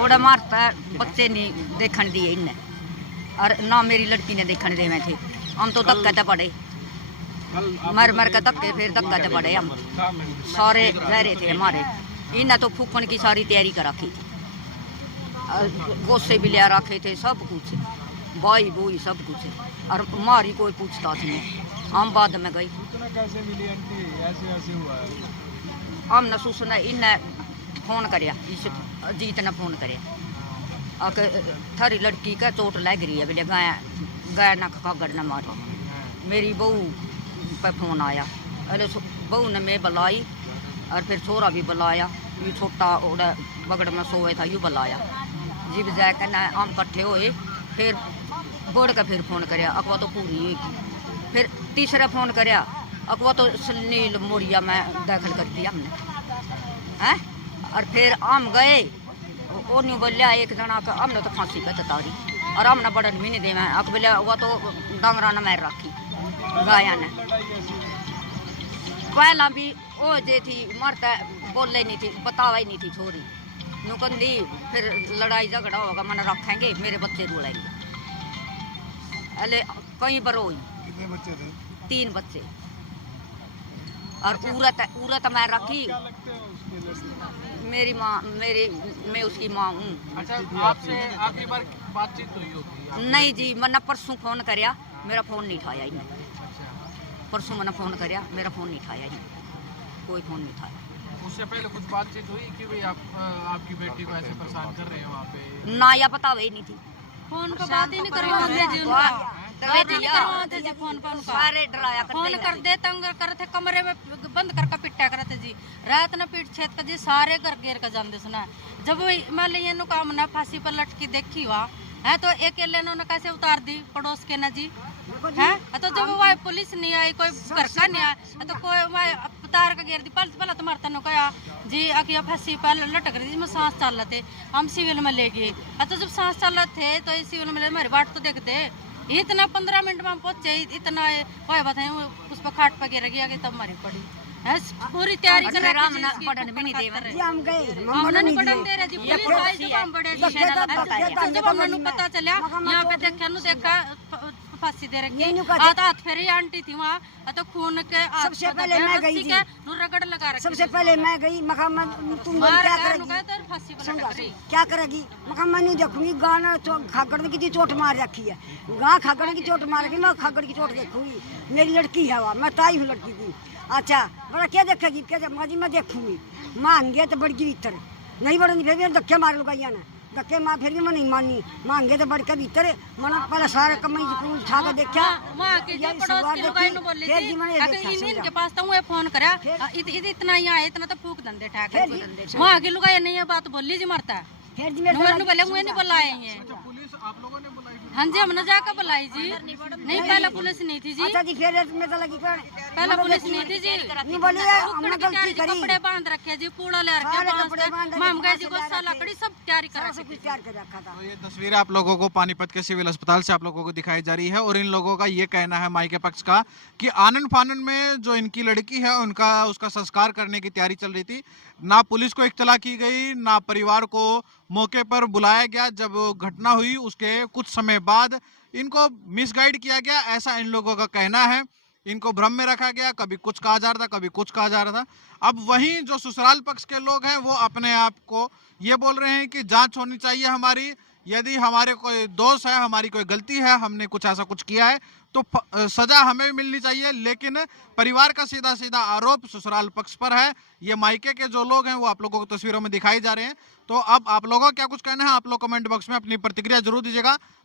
ओड़ा मारता बच्चे नहीं देखने दिए इनने और ना मेरी लड़की ने देखने दे थे। हम तो धक्के ते पड़े, मर मर के धक्के, फिर धक्के ते पड़े। हम सारे रह थे हमारे। इन्हें तो फूकन की सारी तैयारी कर रखी थी, गोसे भी लिया रखे थे, सब कुछ बाई बोई सब कुछ। और हमारी कोई पूछताछ नहीं। हम बाद में गई, हमने सुसने इन्हें फोन करया, इस अजीत ने फोन करया थारी लड़की का चोट लग रही है, बोले गाय गाय ना खागड़ न मारी। मेरी बहू पे फोन आया, अरे बहू ने मैं बुलाई और फिर छोरा भी बुलाया, ये छोटा ओड़ा बगड़ में सोए था, यूँ बुलाया। जी बजाय कहना हम कट्ठे होए, फिर बोड़ के फिर फोन करया, अकवा तो पूरी होगी। फिर तीसरा फोन करया, अकवा तो सुनील मोरिया में दाखिल कर दिया हमने हैं। और फिर हम गए, वो नहीं बोलिया एक जना का, हमने तो फांसी पे चतारी और हमने बड़न भी नहीं देवे। अक बोलिया वो तो डांगरा ने मार रखी गाया ने। पहला भी वो जे थी मरता बोले नहीं थी, बतावा ही नहीं थी छोरी नुकंदी। फिर लड़ाई झगड़ा होगा, मैंने रखेंगे, मेरे बच्चे रुलाएंगे। अले कई बार हुई। कितने बच्चे थे? 3 बच्चे। और उरत मैं रखी, मेरी माँ, मैं उसकी माँ हूँ। अच्छा, आपसे आखिरी बार बातचीत हुई होगी? नहीं जी, मैंने परसों फोन करया, मेरा फोन नहीं उठाया इन्हें। परसों मैंने फोन करया, मेरा फोन नहीं उठाया इन्हें, कोई फोन नहीं उठाया। उससे पहले कुछ बातचीत हुई कि भाई आपकी बेटी को ऐसे परेशान कर रहे हैं वहाँ पे? ना या बतावे ही नहीं थी, फोन पर बात ही नहीं करवाते जी, उनका फोन पर उनका सारे डराया फोन कर दे, तंग करते, कमरे में बंद करके पिटा करते जी। रात न पीट छेद का जी, सारे घर घेर का जान सुना। जब मान ली इन्हों काम ना फांसी पर लटकी देखी हुआ है, तो अकेले इन्होंने कैसे उतार दी पड़ोस के ना जी है। तो जब वह पुलिस नहीं आई, कोई घर का नहीं आया, तो कोई वह उतार का घेर दी। पहला तो मारता नो कहा जी अकिया फांसी पर लटक रही जी, सांस चल रहे थे, हम सिविल में ले गए। तो जब सांस चल रहे थे तो सिविल में हमारी बाट तो देखते, इतना 15 मिनट में हम पहुंचे, इतना वह बताए उस पर खाट पर गिर गया कि तब मरी पड़ी है। पूरी तैयारी कर रहे हम पढ़न भी नहीं दे रहे, हम गए, हमने नहीं पढ़न दे रहे जी। पुलिस आई जब हम बड़े जी, जब हमने पता चला यहाँ पे देखा फांसी दे रखी, हाथ फेरी आंटी थी वहाँ, तो खून के सबसे पहले मैं गई थी, रगड़ लगा रखी। सबसे पहले मैं गई, मकाम तुम क्या करेगी, फांसी पर क्या करेगी, मकाम मैं नहीं देखूंगी। गाना खागड़ की चोट मार रखी है, गाँ खागड़ की चोट मार रखी, मैं खागड़ की चोट देखूंगी। मेरी लड़की है वहाँ, मैं ताई हूँ लड़की की। अच्छा बड़ा क्या देखेगी, क्या माजी मैं देखूंगी। मांग गया तो बढ़ गई भीतर, नहीं बढ़नी फिर भी धक्के मार लुगाइया ने, धक्के मार फिर भी मैं नहीं मानी। मांगे तो बढ़ के भीतर, मैंने पहले सारे कमाई उठा के देखा, इनके पास तो मैं फोन करा, इतना यहाँ है, इतना तो फूक धंधे ठाक वहाँ की लुगाई नहीं, ये बात बोली जी मरता है। फिर जी बोले मुझे नहीं बुलाए हैं। पुलिस आप लोगों ने बुलाई? हाँ जी, हमने जाकर बुलाई जी। नहीं पहले पुलिस नहीं थी जी, अच्छा जी फिर में तो लगी पहले पुलिस नहीं थी जी। नहीं बोली हमने गलती करी, कपड़े बांध रखे जी, कूड़ा ले रखे, माम गए जी, गुस्सा लकड़ी सब तैयारी कर सब कुछ तैयार कर रखा था। तो ये तस्वीरें आप लोगों को पानीपत के सिविल अस्पताल से आप लोगों को दिखाई जा रही है और इन लोगों का ये कहना है, माई के पक्ष का, कि आनन फानन में जो इनकी लड़की है उसका संस्कार करने की तैयारी चल रही थी। ना पुलिस को इत्तला की गई, ना परिवार को मौके पर बुलाया गया। जब घटना हुई उसके कुछ समय बाद इनको मिसगाइड किया गया, ऐसा इन लोगों का कहना है। इनको भ्रम में रखा गया, कभी कुछ कहा जा रहा था, कभी कुछ कहा जा रहा था। अब वहीं जो ससुराल पक्ष के लोग हैं वो अपने आप को ये बोल रहे हैं कि जांच होनी चाहिए हमारी, यदि हमारे कोई दोष है, हमारी कोई गलती है, हमने कुछ ऐसा कुछ किया है तो सजा हमें भी मिलनी चाहिए। लेकिन परिवार का सीधा सीधा आरोप ससुराल पक्ष पर है। ये मायके के जो लोग हैं वो आप लोगों को तस्वीरों में दिखाई जा रहे हैं। तो अब आप लोगों का क्या कुछ कहना है, आप लोग कमेंट बॉक्स में अपनी प्रतिक्रिया जरूर दीजिएगा।